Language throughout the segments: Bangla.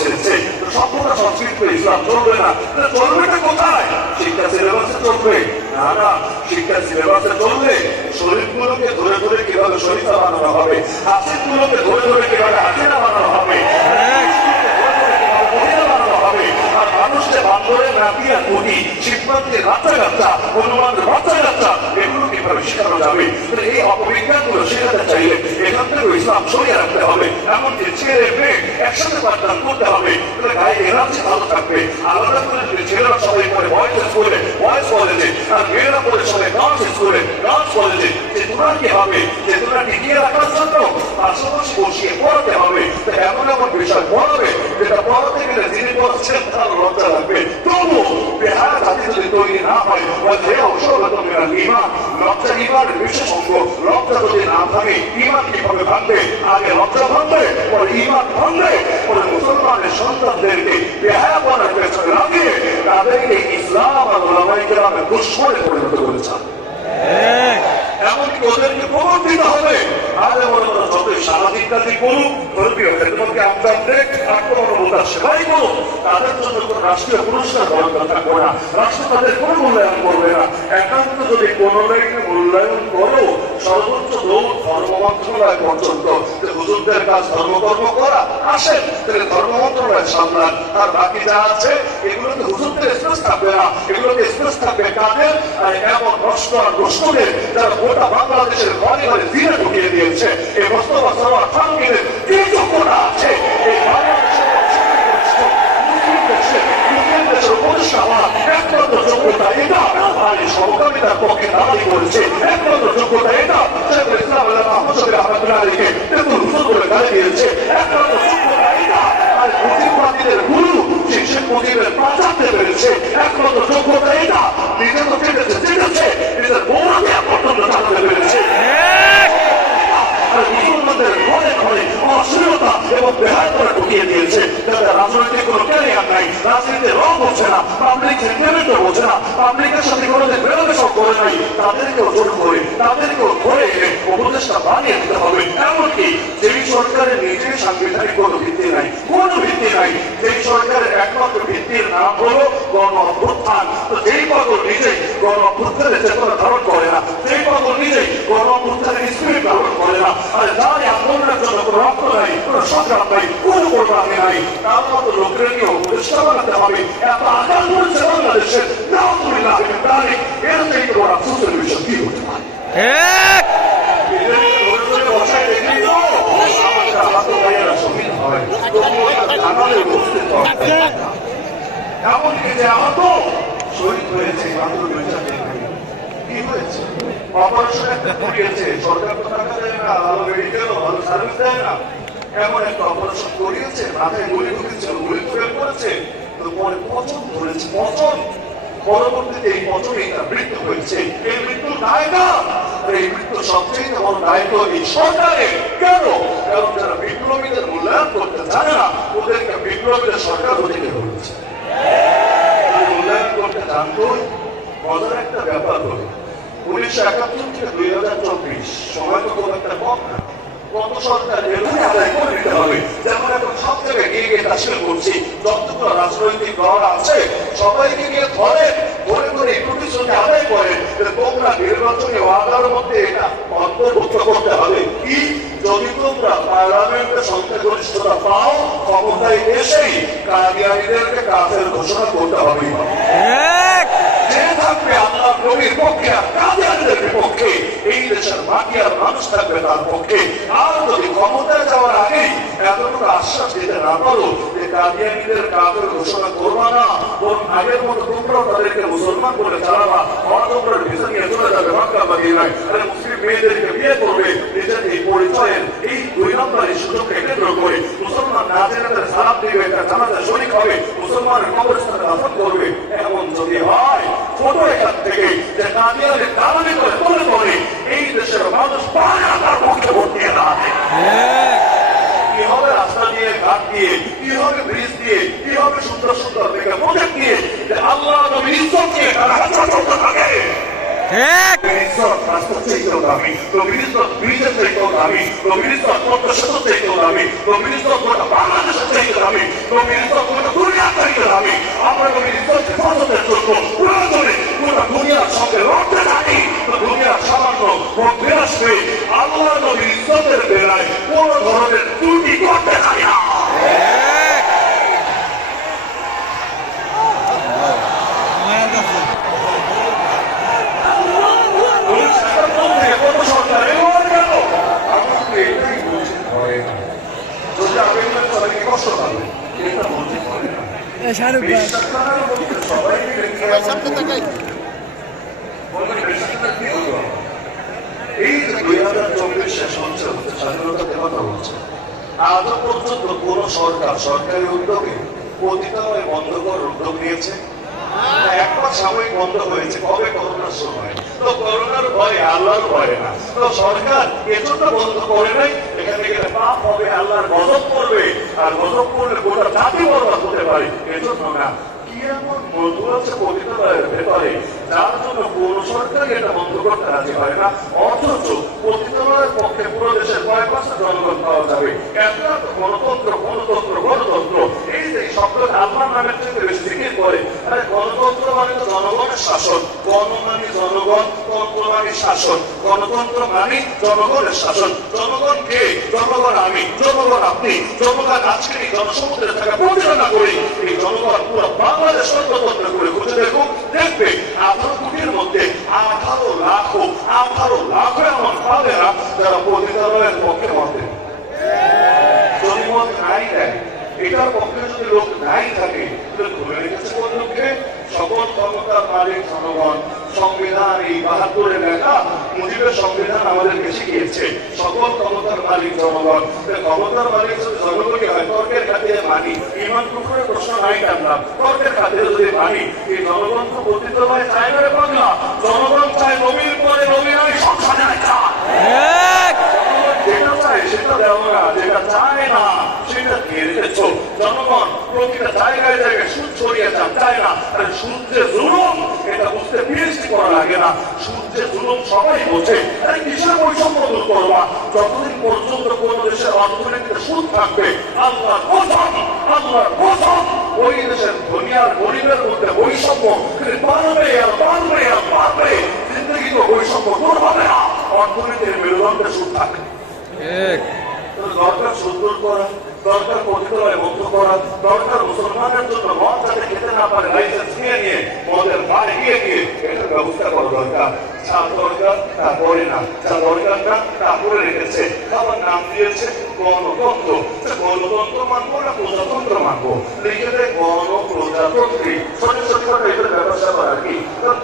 ছেড়েছে। সভ্যতা সংস্কৃতি ইসলাম চলবে না, চলবেটা কোথায়? শিক্ষা সিলেবাসে চলবে না। না, শিক্ষা সিলেবাসে চললে শরীরগুলোকে ধরে ধরে কিভাবে শরীফা বানানো হবে, হাসিনগুলোকে ধরে ধরে কিভাবে হাসিনা বানানো হবে, আর মানুষকে বান্ধবের নাতি আর কুটি, শিবপান্তের বাচ্চা কাচ্চা, হনুমানের বাচ্চা কাচ্চা, এগুলো কিভাবে শেখানো যাবে? এই অপবিজ্ঞানগুলো শেখাতে চাইলে এখান থেকে ইসলাম সরিয়ে রাখতে হবে। এমনকি ছেলে মেয়ে একসাথে পাঠদান করতে হবে, গায়ে এনার্জি ভালো থাকবে। আলাদা করে যদি ছেলেরা সবাই পড়ে বয়েজ স্কুলে বয়েজ কলেজে, আর মেয়েরা পড়ে সবাই গার্লস স্কুলে গার্লস কলেজে, চেতনা কি হবে? চেতনা টিকিয়ে রাখার জন্য পাশাপাশি বসিয়ে পড়াতে হবে। এমন এমন বিষয় পড়াবে যেটা পড়াতে গেলে যিনি পড়ছেন তার লজ্জা লাগবে। তবু বেহায়া জাতি যদি তৈরি না হয়, লজ্জা ইমানের বিশেষ অঙ্গ। লজ্জা যদি না থাকে ইমান কিভাবে ভাঙবে? আগে লজ্জা ভাঙবে, পরে ইমান ভাঙবে, পরে মুসলমানের সন্তানদেরকে বেহায়া পড়ার পেছনে লাগিয়ে তাদেরকে ইসলাম আর ওলামায়ে কেরামের দুশমনে পরিণত করেছে। এমনকি ওদেরকে প্রমাণ দিতে হবে। আরে মনে মনে যতই সামাজিক কাজই করুক, ধর্মীয় খেদমতকে আমদান দেখ, আত্মমনোবতার সেবাই করুক, তাদের জন্য কোন রাষ্ট্রীয় পুরস্কার দরকার থাকবে না। রাষ্ট্র তাদের কোন মূল্যায়ন করবে না। একান্ত যদি কোন লাইনে মূল্যায়ন করো, সর্বোচ্চ দৌড় ধর্ম মন্ত্রণালয় পর্যন্ত, যে হুজুরদের কাজ ধর্মকর্ম করা, আসেন তাহলে ধর্ম মন্ত্রণালয় সামলান। আর বাকি যা আছে এগুলোতে হুজুরদের স্পেস থাকবে না, এগুলোতে স্পেস থাকবে কাদের? আর এমন নষ্ট আর দুষ্টদের যারা গোটা বাংলাদেশের ঘরে ঘরে দিনে ঢুকিয়ে দিয়েছে। এই মোস্তফা সরোয়ার ফারুকীদের কি যোগ্যতা আছে এই বাংলাদেশের উপদেষ্টা হওয়ার? একমাত্র যোগ্যতা এটা। আর এই সহকারিতার পক্ষে দাবি করেছে একমাত্র যোগ্যতা এটা। শেখুল ইসলাম আহমদ শফি রহমাতুল্লাহ আলাইহি তেতুল হুজুর বলে গালি দিয়েছে, একমাত্র যোগ্যতা এটা। আর মুজিববাদীদের গুরু শেখ মুজিবের বাঁচাতে পেরেছে, একমাত্র যোগ্যতা এটা। নিজে তো চেটেছে, নিজের বৌরাকে পর্যন্ত চালাতে পেরেছে। মুসলমানদের ঘরে ঘরে অশ্লীলতা এবং বেহায় করে ঢুকিয়ে দিয়েছে। যাদের রাজনৈতিক কোনো ক্যারিয়ার নাই, রাজনীতির রং বোঝে না, পাবলিক সেন্টিমেন্টও বোঝে না, পাবলিকের সাথে কোনোদিন মেলামেশা করে নাই, তাদেরকেও জোর করে তাদেরকেও ধরে এনে উপদেষ্টা বানিয়ে দিতে হবে। এমনকি যেই সরকারের নিজের সাংবিধানিক কোনো ভিত্তি নাই, কোনো ভিত্তি নাই, যেই সরকারের একমাত্র ভিত্তির নাম হলো গণ অভ্যুত্থান, তো যেই পাগল নিজেই গণ অভ্যুত্থানের চেতনা ধারণ করে না, যেই পাগল নিজেই গণ অভ্যুত্থানের স্পিরিট ধারণ করে না, আর যার আন্দোলনের জন্য কোনো রক্ত নাই, কোনো সংগ্রাম নাই, কোনো কোরবানি নাই, তার মতো লোকের নিয়ে উপদেষ্টা বানাতে হবে। এত আকাল করেছে বাংলাদেশের নাউজুবিল্লাহ মিন যালিক, এর থেকে বড় আফসোসের বিষয় কি হতে পারে? এমনকি যে আহত শহীদ হয়েছে মাত্র 2 দিন, কি হয়েছে? অপারেশন একটা করিয়েছে, সরকার তো টাকা দেয় না, ভালো মেডিকেল ভালো সার্ভিস দেয় না, এমন একটা অপারেশন করিয়েছে, মাথায় গুলি ঢুকেছিল, গুলি ফেল করেছে, তো পরে পচন ধরেছে, পচন, পরবর্তীতে এই পচনেই তার মৃত্যু হয়েছে। এই মৃত্যুর দায়টা, এই মৃত্যু সবচেয়ে বড় দায়িত্ব এই সরকারের। কেন? কারণ যারা বিপ্লবীদের মূল্যায়ন করতে জানে না, ওদেরকে বিপ্লবীদের সরকার অধিকার হয়েছে। মূল্যায়ন করতে জানতো, মজার একটা ব্যাপার হলো 1971 থেকে 2024 সময় তো খুব একটা কম না, কত সরকার আদায় করে দিতে হবে। যেমন এখন সব জায়গায় গিয়ে গিয়ে তাসিল করছি, যতগুলো রাজনৈতিক দল আছে সবাইকে গিয়ে ধরে ধরে ধরে প্রতিশ্রুতি আদায় করে যে তোমরা নির্বাচনী ওয়াদার মধ্যে এটা অন্তর্ভুক্ত করতে হবে। কি? যদি তোমরা পার্লামেন্টে সংখ্যাগরিষ্ঠতা পাও, ক্ষমতায় এসেই কাদিয়ানীদেরকে কাফের ঘোষণা করতে হবে। যে থাকবে আল্লাহ নবীর পক্ষে আর কাদিয়ানীদের বিপক্ষে, এই দেশের বাকি আর মানুষ থাকবে তার পক্ষে। আর যদি ক্ষমতায় যাওয়ার আগেই এতটুকু আশ্বাস দিতে না পারো যে কাদিয়ানীদের কাফের ঘোষণা করবা না, বরং আগের মতো তোমরাও তাদেরকে মুসলমান করে চালাবা, তোমরা ভিসা নিয়ে চলে যাবে মক্কা মদিনায়, আরে মুসলিম মেয়েদেরকে বিয়ে করবে, নিজের এই পরিচয়ের এই 2 নম্বরের সুযোগকে কেন্দ্র করে মুসলমান না জেনে তাদের সালাম দিবে, একটা জানাজা শরীক হবে, মুসলমানের কবরস্থানে দাফন করবে। এমন যদি হয়, ফটো এখান থেকে যে কাদিয়ানের দালালি করে তোলে তোলে এই দেশের মানুষ পায় তার পক্ষে ভোট দিয়ে দাঁড়াবে। কি হবে রাস্তা দিয়ে, ঘাট দিয়ে, কি হবে ব্রিজ দিয়ে, কি হবে সুন্দর সুন্দর দেখে প্রজেক্ট দিয়ে, যে আল্লাহ নবীর ইজ্জত নিয়ে তারা হাজার চলতে থাকে। রাস্তার চাইতেও দামি, ব্রিজের চাইতেও দামি, পদ্মা চাইতেও দামি, গোটা বাংলাদেশের চাইতে দামি, গোটা দুনিয়ার চাইতে দামি। আমরা হেফাজতের জন্য প্রয়োজনে গোটা দুনিয়ার সঙ্গে লড়তে থাকি। দুনিয়ার সামান্য ভোট আসবে, আল্লাহ নবীর ইজ্জতের বেলায় কোন ধরনের ত্রুটি করতে চাই না। এই যে 2024 শেষ হচ্ছে, স্বাধীনতা দেওয়া হচ্ছে, আজও পর্যন্ত কোন সরকারি উদ্যোগে পতিতালয় বন্ধ করার উদ্যোগ নিয়েছে? একবার সাময়িক বন্ধ হয়েছে, কবে? করোনার সময়। তো করোনার ভয়ে, আল্লাহর ভয়ে না, তো সরকার এজন্য বন্ধ করে নাই। এখান থেকে পাপ হবে, আল্লাহর গজব করবে, আর গজব করলে গোটা জাতি বরবাদ হতে পারে, এজন্য না। কি এমন মধু আছে পতিতালয়ের ভেতরে যার জন্য কোন সরকারই এটা বন্ধ করতে রাজি হয় না? অথচ পতিতালয়ের পক্ষে পুরো দেশের কয়েক মাসের জনগণ পাওয়া যাবে। একটা গণতন্ত্র, গণতন্ত্র, গণতন্ত্র, এই যে শব্দটা আল্লাহর নামের থেকে বেশি জিকির করে। আরে গণতন্ত্র মানে তো জনগণের শাসন, গণ মানে জনগণ, তন্ত্র মানে শাসন, গণতন্ত্র মানে জনগণের শাসন। জনগণ কে? জনগণ আমি, জনগণ আপনি, জনগণ আজকে এই জনসমুদ্রে থাকা পরিচালনা করি। এই জনগণ পুরো বাংলাদেশ গণতন্ত্র করে খুঁজে দেখুন, দেখবে 18 কোটির মধ্যে 18 লাখ এমন পাবে না যারা পতিতালয়ের পক্ষে মতে। যদি মত নাই দেয়, এটার পক্ষে যদি লোক নাই থাকে, ধরে রেখেছে কোন লোককে? সকল ক্ষমতার মালিক জনগণ। সংবিধান এই 72-এ লেখা, মুজিবের সংবিধান আমাদেরকে শিখিয়েছে সকল ক্ষমতার মালিক জনগণ। ক্ষমতার মালিক যদি জনগণই হয়, তর্কের খাতিরে মানি, ইমান কুফরের প্রশ্ন নাই টানলাম, তর্কের খাতিরে যদি মানি, এই জনগণ তো পতিতালয় চায় না রে বাংলা। জনগণ চায় নবীর পরে নবী নয়, সংসারে চায়। যেটা চায় সেটা দেওয়া না, যেটা চায় না সেটা দিয়ে রেখেছ। জনগণ প্রতিটা জায়গায় জায়গায় সুদ ছড়িয়ে চায় না। সুদ যে জুলুম, এটা বুঝতে পিএইচডি করা লাগে না। সুদ যে জুলুম সবাই বোঝে। আরে কিসের বৈষম্য দূর করবা? যতদিন পর্যন্ত কোন দেশের অর্থনীতিতে সুদ থাকবে, আল্লাহর কসম, ওই দেশের ধনী আর গরিবের মধ্যে বৈষম্য বাড়বে আর বাড়বে আর বাড়বে। জিন্দগি তো বৈষম্য দূর হবে না, অর্থনীতির মেরুদণ্ডে সুদ থাকবে। দরকার সুদ দূর করা, দরকার পতিতালয় বন্ধ করা, দরকার মুসলমানের জন্য মদ যাতে খেতে না পারে লাইসেন্স নিয়ে মদের বার গিয়ে এটার ব্যবস্থা করা দরকার। যা দরকার তা করে না, যা দরকার না তা করে রেখেছে। আমার নাম দিয়েছে গণতন্ত্র। গণতন্ত্র মানবো না প্রজাতন্ত্র মানবো? লিখে দেয় গণপ্রজাতন্ত্রী। সঠিক এটার ব্যবস্থা করা কি?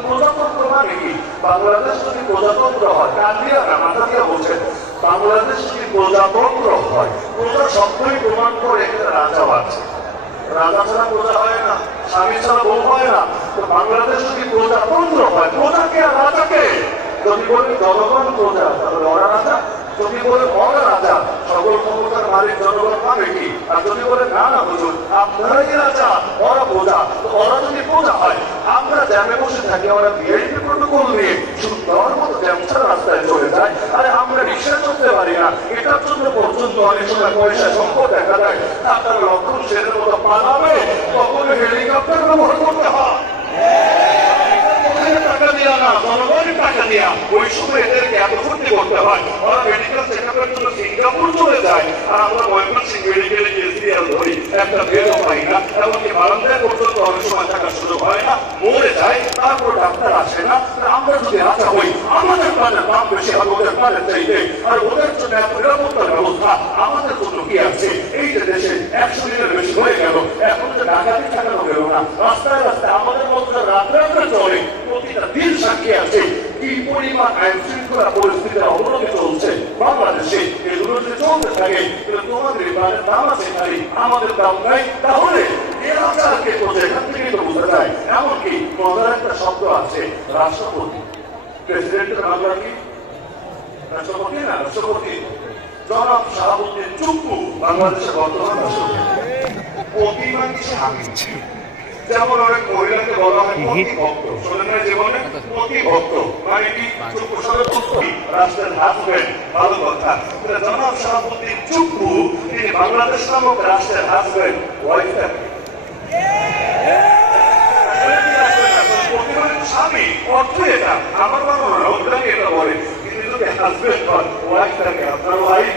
প্রজাতন্ত্র মানে কি? বাংলাদেশ যদি প্রজাতন্ত্র হয়, কান দিয়া না মাথা দিয়া বলছেন, বাংলাদেশ যদি প্রজাতন্ত্র হয়, প্রজা শব্দই প্রমাণ করে এখানে রাজা আছে। রাজা ছাড়া প্রজা হয় না, স্বামী ছাড়া বউ হয় না। তো বাংলাদেশ যদি প্রজাতন্ত্র হয়, প্রজাকে আর রাজাকে? যদি বলি জনগণ প্রজা, তাহলে ওরা রাজা। যদি বলে ওরা রাজা, সকল ক্ষমতার মালিক জনগণ পাবে কি? আর যদি বলে না না বুঝুন আপনারাই রাজা, ওরা প্রজা, তো ওরা যদি প্রজা হয়, আমরা জ্যামে বসে থাকি, ওরা ভিআইপি প্রটোকল নিয়ে সুন্দর মতো জ্যাম ছাড়া রাস্তায় চলে যায়। আরে আমরা রিক্সা চলতে পারি না, এটার জন্য পর্যন্ত অনেক সময় পয়সা সংকট দেখা যায়। আপনার লক্ষণ সেদের মতো পালাবে, তখন হেলিকপ্টার ব্যবহার করতে হয়। টাকা দেওয়া না, জনগণের টাকা দেওয়া। ওই সময় এদেরকে এত ক্ষতি করতে হয়, ওরা মেডিকেল চেকআপের জন্য সিঙ্গাপুর চলে যায়, আর আমরা ময়মনসিং মেডিকেলে গেছি আর ধরি একটা বেডও পাই না। এমনকি বারান্দায় পর্যন্ত অনেক সময় থাকার সুযোগ হয় না, মরে যায়, তারপর ডাক্তার আসে না। আমরা যদি রাজা হই, আমাদের প্রাণের দাম বেশি হবে ওদের প্রাণের চাইতে, আর ওদের জন্য এত নিরাপত্তার ব্যবস্থা আমাদের জন্য কি আছে? এই যে দেশে 100 দিনের বেশি হয়ে গেল, এখন যে ডাকাতি ঠেকানো গেল না, রাস্তায় রাস্তায় আমাদের মধ্যে রাত্রে চলে, প্রতিটা দিন সাক্ষী আছে কি পরিমাণ আইন শৃঙ্খলা পরিস্থিতির অবনতি চলছে বাংলাদেশে। এগুলো যদি চলতে থাকে, তোমাদের প্রাণের দাম আছে খালি, আমাদের দাম নাই। তাহলে এলাকাকে এখান থেকেই তো বোঝা যায়। এমনকি মজার একটা শব্দ আছে, রাষ্ট্রপতি। প্রেসিডেন্টের নামটা কি? রাষ্ট্রপতি না, রাষ্ট্রপতি জনাব শাহাবুদ্দিন চুপ্পু, বাংলাদেশের বর্তমান রাষ্ট্রপতি। প্রতিমা কি স্বামী? যেমন অনেক মহিলাকে বলা হয় প্রতিভক্ত, শোনেন না জীবনে প্রতিভক্ত মানে কি প্রসাদের পুত্রী রাষ্ট্রের হাজবেন্ড, ভালো কথা। জনাব শাহাবুদ্দিন চুপ্পু তিনি বাংলাদেশ নামক রাষ্ট্রের হাজবেন্ড, ওয়াইফটা স্বামী অর্থ এটা আমার বাবা না ওটাকে এটা বলে, কিন্তু যদি হাজবেন্ড হয় ওয়াইফটাকে আপনার ওয়াইফ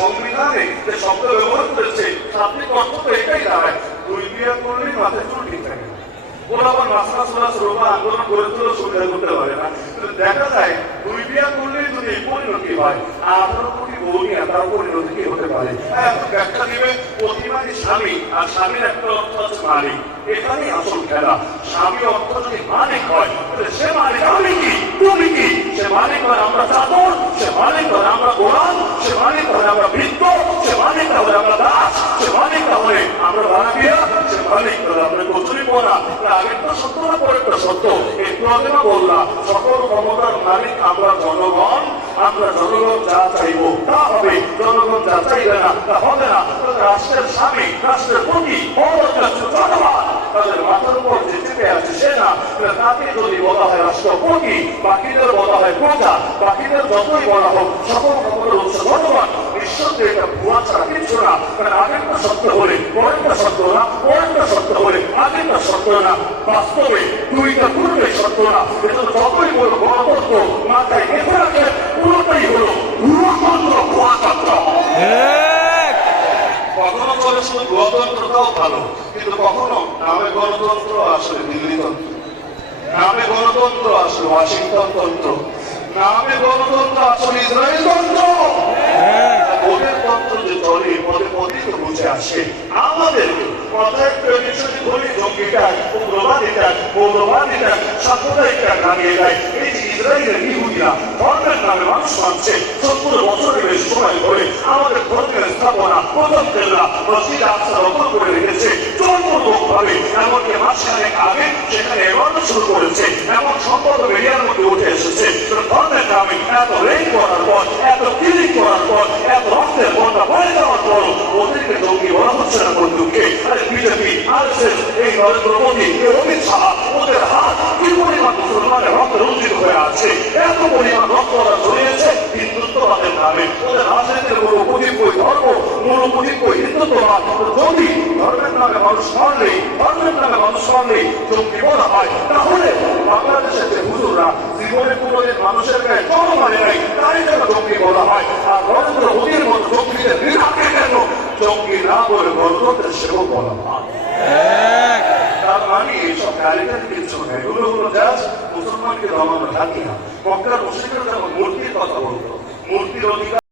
সংবিধানে যে শব্দ ব্যবহার করেছে শাব্দিক অর্থ তো এটাই দাঁড়ায়, দুই বিয়ে করলেই মাথায় চুল ঠিক থাকে। ওরা আবার আন্দোলন করে তুলে সুবিধা করতে পারে না, কিন্তু দেখা যায় দুই বিয়ে করলেই যদি পরিণতি হয় 18 কোটি বউ নিয়ে তার পরিণতি কি হতে পারে। এখন ব্যাখ্যা দিবে প্রতিমানি স্বামী, আর স্বামীর একটা অর্থ আছে মালিক। এখানেই আসল খেলা। স্বামী অর্থ যদি মালিক হয় তাহলে সে মালিক আমি কি তুমি কি, সে মালিক হয় আমরা চাদর, সে মালিক হয় আমরা গোলাম, সে মালিক হয় আমরা বৃত্ত, সে মালিক হয় আমরা দাস, সে মালিক হয় আমরা ভাড়াটিয়া, সে মালিক হয় আমরা কচুরি পড়া। আগেরটা সত্য না পরেরটা সত্য? একটু আগে না বললাম সকল ক্ষমতার মালিক আমরা জনগণ, আমরা জনগণ যা চাইবো তা হবে, জনগণ যা চাইবে না তা হবে না। রাষ্ট্রের স্বামী রাষ্ট্রের প্রতি জনগণ তাদের মাথার উপর যে চেপে আছে সে না, তাকে যদি বলা হয় রাষ্ট্রপতি, বাকিদের বলা হয় প্রজা, বাকিদের যতই বলা হোক সকল ক্ষমতার উৎস জনগণ। নিঃসন্দেহে এটা ভুয়া ছাড়া কিছু না, কারণ আগেরটা সত্য হলে পরেরটা সত্য না, পরেরটা সত্য হলে আগেরটা সত্য না। বাস্তবে দুইটা পুরোটাই সত্য না। এটা যতই বড় গণতন্ত্র মাথায় গেঁথে রাখে পুরোটাই হলো ভুয়াতন্ত্র, ভুয়াতন্ত্র। কখনো চলে শুধু গণতন্ত্রটাও ভালো, কিন্তু কখনো নামে গণতন্ত্র আসলে দিল্লিতন্ত্র, নামে গণতন্ত্র আসলে ওয়াশিংটন তন্ত্র, নামে গণতন্ত্র আসলে ইসরায়েল তন্ত্র। ওদের তন্ত্র যে চলে পদে পদে তো বুঝে আসে আমাদেরকে কথায় ধরে জঙ্গিটা উগ্রবাদীটা মৌলবাদীটা সাম্প্রদায়িকটা দাঁড়িয়ে যায়। এই যে ইসরায়েলের ইহুদিরা ধর্মের নামে মানুষ মানছে 70 বছরের বেশি সময় ধরে আমাদের ধর্মের স্থাপনা প্রথম কেল্লা মসজিদ আকসা দখল করে রেখেছে জোরপূর্বকভাবে। এমনকি মাসখানেক আগে সেখানে এবাদত শুরু করেছে, এমন সম্পদ মিডিয়ার মধ্যে উঠে এসেছে। ধর্মের নামে এত রেপ করার পর, এত কিলিং করার পর, এত রক্তের বন্যা বয়ে যাওয়ার পর ওদেরকে জঙ্গি বলা হচ্ছে না বন্ধুকে। আরে বিজেপি আরএসএস এই নরেন্দ্র মোদী অমিত শাহ ওদের হাত কি পরিমাণ মুসলমানের রক্ত রঞ্জিত হয়ে আছে, এত পরিমাণ রক্ত ওরা ছড়িয়েছে হিন্দুত্ববাদের নামে। ওদের রাজনীতির মূল উপজীব্য ধর্ম, মূল উপজীব্য হিন্দুত্ববাদ। যদি ধর্মের নামে মানুষ মানলেই, ধর্মের নামে মানুষ মানলেই জঙ্গি বলা হয়, তাহলে বাংলাদেশের যে হুজুররা জীবনে কোনোদিন মানুষের গায়ে কম মানে নাই তাই যেন জঙ্গি বলা হয়। আর নরেন্দ্র মোদীর মতো জঙ্গিদের বিরাটকে কেন জঙ্গি না বলে গণতন্ত্রের সেবক বলা হয়? তার মানে এইসব গাড়িটার কিছু নেই, এগুলো হলো জাস্ট মুসলমানকে দমানো থাকি না। মক্কার মুশরিকরা যখন মূর্তির কথা বলতো, মূর্তির অধিকার